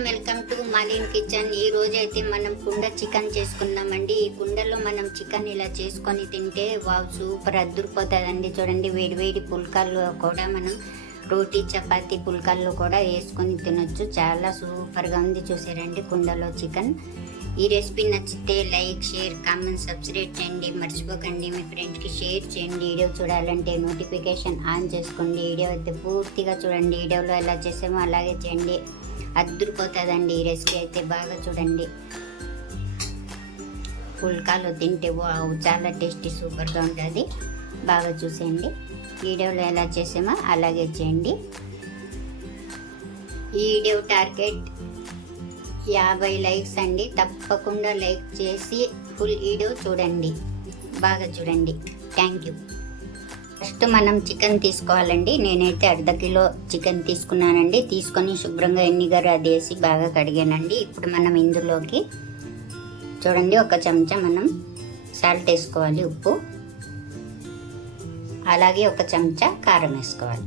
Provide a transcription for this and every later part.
Welcome to Maleen kitchen. ఈ రోజు అయితే మనం కుండ చికెన్ చేసుకుందామండి. ఈ కుండలో మనం చికెన్ ఇలా చేసుకొని తింటే వావ్ సూపర్ అద్దరిపోతుందండి. చూడండి వేడివేడి పుల్కాల్లో కూడా మనం రోటీ చపాతీ పుల్కాల్లో కూడా వేసుకొని తినొచ్చు. చాలా సూపర్గా ఉంది చూసారండి కుండలో చికెన్. ఈ రెసిపీ నచ్చితే లైక్ షేర్ కామెంట్ సబ్స్క్రైబ్ చేయండి. మర్చిపోకండి మీ ఫ్రెండ్స్కి షేర్ చేయండి. వీడియో చూడాలంటే నోటిఫికేషన్ ఆన్ చేసుకోండి. వీడియో అయితే పూర్తిగా చూడండి. వీడియోలో ఎలా చేసామో అలాగే చేయండి. అద్దరిపోతుందండి. ఈ రెసిపీ అయితే బాగా చూడండి. పుల్కాలు తింటే చాలా టేస్టీ సూపర్గా ఉంటుంది. బాగా చూసేయండి. వీడియోలో ఎలా చేసామో అలాగే చేయండి. ఈ వీడియో టార్గెట్ యాభై లైక్స్ అండి. తప్పకుండా లైక్ చేసి ఫుల్ వీడియో చూడండి. బాగా చూడండి. Thank you. ఫస్ట్ మనం చికెన్ తీసుకోవాలండి. నేనైతే అర్ధ కిలో చికెన్ తీసుకున్నానండి. తీసుకొని శుభ్రంగా ఎన్నిగారు అది వేసి బాగా కడిగానండి. ఇప్పుడు మనం ఇందులోకి చూడండి ఒక చెంచా మనం సాల్ట్ వేసుకోవాలి ఉప్పు. అలాగే ఒక చెంచా కారం వేసుకోవాలి.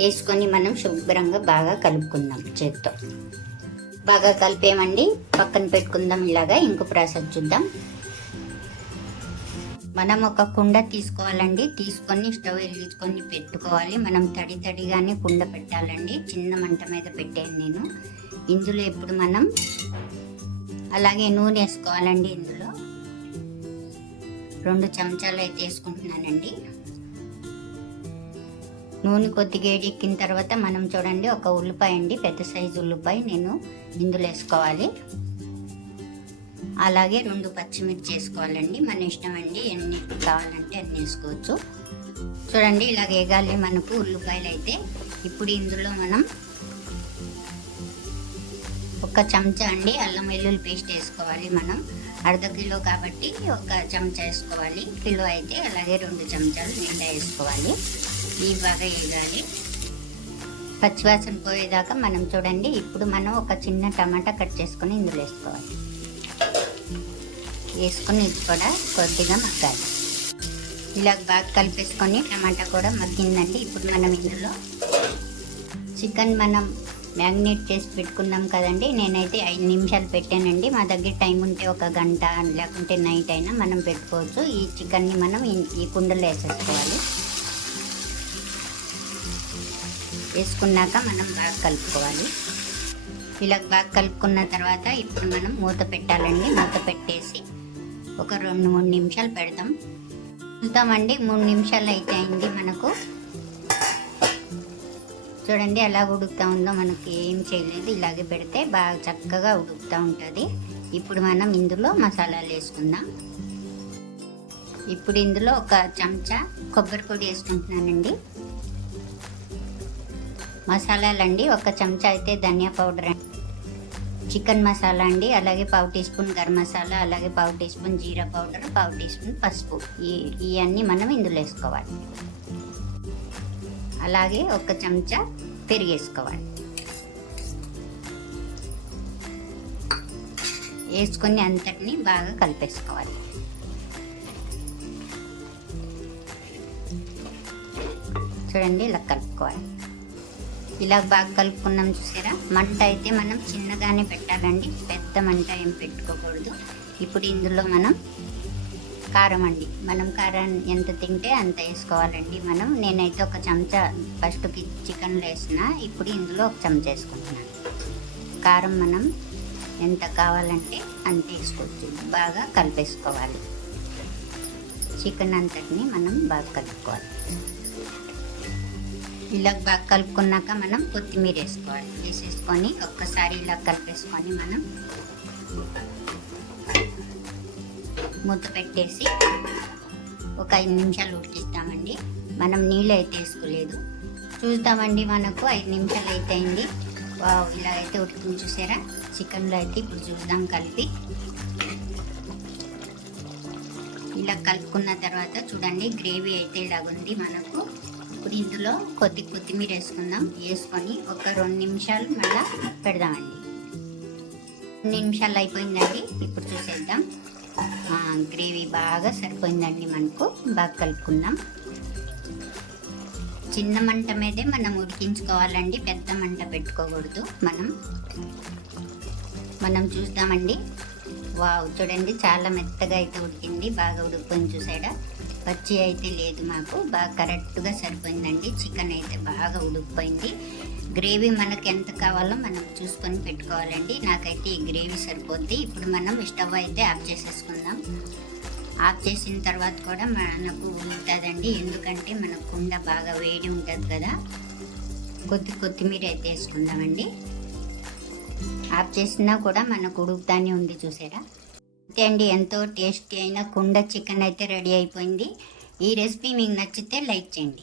వేసుకొని మనం శుభ్రంగా బాగా కలుపుకుందాం చేత్తో. బాగా కలిపేమండి. పక్కన పెట్టుకుందాం ఇలాగా. ఇంకో ప్రాసెస్ చూద్దాం. మనం ఒక కుండ తీసుకోవాలండి. తీసుకొని స్టవ్ వెలిగించుకొని పెట్టుకోవాలి. మనం తడి తడిగానే కుండ పెట్టాలండి. చిన్న మంట మీద పెట్టాను నేను. ఇందులో ఇప్పుడు మనం అలాగే నూనె వేసుకోవాలండి ఇందులో. రెండు చెంచాలు అయితే వేసుకుంటున్నానండి. నూనె కొద్దిగా ఎక్కిన తర్వాత మనం చూడండి ఒక ఉల్లిపాయ అండి. పెద్ద సైజు ఉల్లిపాయ నేను ఇందులో వేసుకోవాలి. అలాగే రెండు పచ్చిమిర్చి వేసుకోవాలండి. మన ఇష్టం అండి. ఎన్ని కావాలంటే అన్ని వేసుకోవచ్చు. చూడండి ఇలా వేగాలి మనకు ఉల్లిపాయలు అయితే. ఇప్పుడు ఇందులో మనం ఒక చెంచా అండి అల్లం వెల్లుల్లి పేస్ట్ వేసుకోవాలి మనం. అర్ధ కిలో కాబట్టి ఒక చెంచా వేసుకోవాలి. కిలో అయితే అలాగే రెండు చెంచాలు నిండా వేసుకోవాలి. ఇవి బాగా వేగాలి. పచ్చివాసన పోయేదాకా మనం చూడండి. ఇప్పుడు మనం ఒక చిన్న టమాటా కట్ చేసుకొని ఇందులో వేసుకోవాలి. వేసుకొని ఇది కూడా కొద్దిగా మగ్గాలి. ఇలా బాగా కలిపేసుకొని టమాటా కూడా మగ్గిందండి. ఇప్పుడు మనం ఇందులో చికెన్ మనం మ్యాగ్నేట్ చేసి పెట్టుకున్నాం కదండి. నేనైతే ఐదు నిమిషాలు పెట్టానండి. మా దగ్గర టైం ఉంటే ఒక గంట లేకుంటే నైట్ అయినా మనం పెట్టుకోవచ్చు. ఈ చికెన్ని మనం ఈ కుండలో వేసేసుకోవాలి. వేసుకున్నాక మనం బాగా కలుపుకోవాలి. ఇలా బాగా కలుపుకున్న తర్వాత ఇప్పుడు మనం మూత పెట్టాలండి. మూత పెట్టేసి ఒక రెండు మూడు నిమిషాలు పెడతాం. చూద్దామండి మూడు నిమిషాలు అయితే అయింది మనకు. చూడండి ఎలా ఉడుకుతూ ఉందో మనకి ఏం చేయలేదు. ఇలాగే పెడితే బాగా చక్కగా ఉడుకుతూ ఉంటుంది. ఇప్పుడు మనం ఇందులో మసాలాలు వేసుకుందాం. ఇప్పుడు ఇందులో ఒక చెంచా కొబ్బరి పొడి వేసుకుంటున్నానండి. మసాలాలండి ఒక చెంచా అయితే ధనియా పౌడర్ అండి. చికెన్ మసాలా అండి అలాగే పావు టీ స్పూన్ గరం మసాలా అలాగే పావు టీ స్పూన్ జీరా పౌడర్ పావు టీ స్పూన్ పసుపు. ఈ ఇవన్నీ మనం ఇందులో వేసుకోవాలి. అలాగే ఒక చెంచా పెరిగేసుకోవాలి వేసుకొని అంతటిని బాగా కలిపేసుకోవాలి. చూడండి ఇలా కలుపుకోవాలి. ఇలా బాగా కలుపుకున్నాం చూసారా? మంట అయితే మనం చిన్నగానే పెట్టాలండి. పెద్ద మంట ఏం పెట్టుకోకూడదు. ఇప్పుడు ఇందులో మనం కారం అండి. మనం కారం ఎంత తింటే అంత వేసుకోవాలండి మనం. నేనైతే ఒక చెంచా ఫస్ట్ చికెన్లో వేసిన. ఇప్పుడు ఇందులో ఒక చెంచా వేసుకుంటున్నాను. కారం మనం ఎంత కావాలంటే అంత వేసుకోవచ్చు. బాగా కలిపేసుకోవాలి. చికెన్ అంతటిని మనం బాగా కలుపుకోవాలి. ఇలా బాగా కలుపుకున్నాక మనం కొత్తిమీర వేసుకోవాలి. వేసేసుకొని ఒక్కసారి ఇలా కలిపేసుకొని మనం మూత పెట్టేసి ఒక ఐదు నిమిషాలు ఉడికిస్తామండి. మనం నీళ్ళు అయితే వేసుకోలేదు. చూద్దామండి మనకు ఐదు నిమిషాలు అయితే అయింది వావ్ ఇలా అయితే ఉడికింది చూసారా? చికెన్లో అయితే ఇప్పుడు చూద్దాం కలిపి. ఇలా కలుపుకున్న తర్వాత చూడండి గ్రేవీ అయితే ఇలాగుంది మనకు. దీంట్లో ఇందులో కొద్ది కొత్తిమీర వేసుకుందాం. వేసుకొని ఒక రెండు నిమిషాలు మళ్ళీ పెడదామండి. రెండు నిమిషాలు అయిపోయిందండి. ఇప్పుడు చూసేద్దాం. గ్రేవీ బాగా సరిపోయిందండి మనకు. బాగా కలుపుకుందాం. చిన్న మంట మీదే మనం ఉడికించుకోవాలండి. పెద్ద మంట పెట్టుకోకూడదు మనం. మనం చూస్తామండి. వావ్ చూడండి చాలా మెత్తగా అయితే ఉడికింది. బాగా ఉడికిపోయింది చూసాడా పచ్చి అయితే లేదు మాకు. బాగా కరెక్ట్గా సరిపోయిందండి. చికెన్ అయితే బాగా ఉడికిపోయింది. గ్రేవీ మనకు ఎంత కావాలో మనం చూసుకొని పెట్టుకోవాలండి. నాకైతే ఈ గ్రేవీ సరిపోద్ది. ఇప్పుడు మనం స్టవ్ అయితే ఆఫ్ చేసేసుకుందాం. ఆఫ్ చేసిన తర్వాత కూడా మనకు ఉంటుందండి. ఎందుకంటే మన కుండ బాగా వేడి ఉంటుంది కదా. కొద్ది కొత్తిమీర అయితే వేసుకుందామండి. ఆఫ్ చేసినా కూడా మనకు ఉడుకుతానే ఉంది చూసారా? అంతే అండి ఎంతో టేస్టీ అయిన కుండ చికెన్ అయితే రెడీ అయిపోయింది. ఈ రెసిపీ మీకు నచ్చితే లైక్ చేయండి.